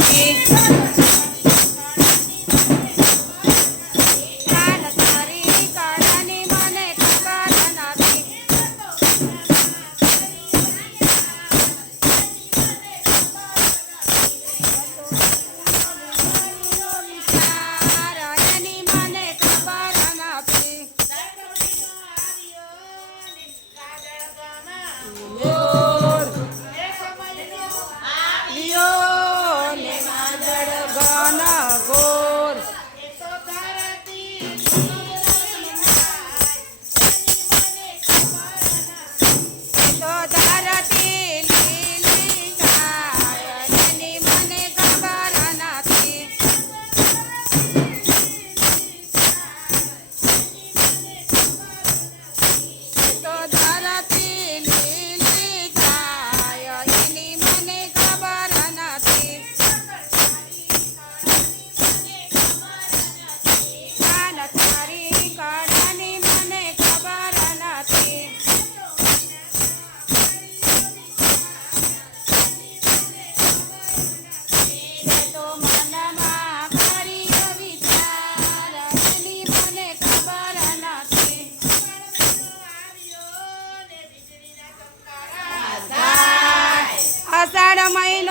You. ఆషాఢమైన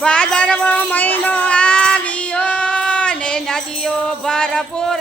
Bhadarvo મહિનો આવ્યો ને નદીઓ ભરપૂર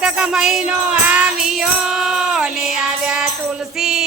કારતક મહિનો આવ્યો ને આવ્યા તુલસી.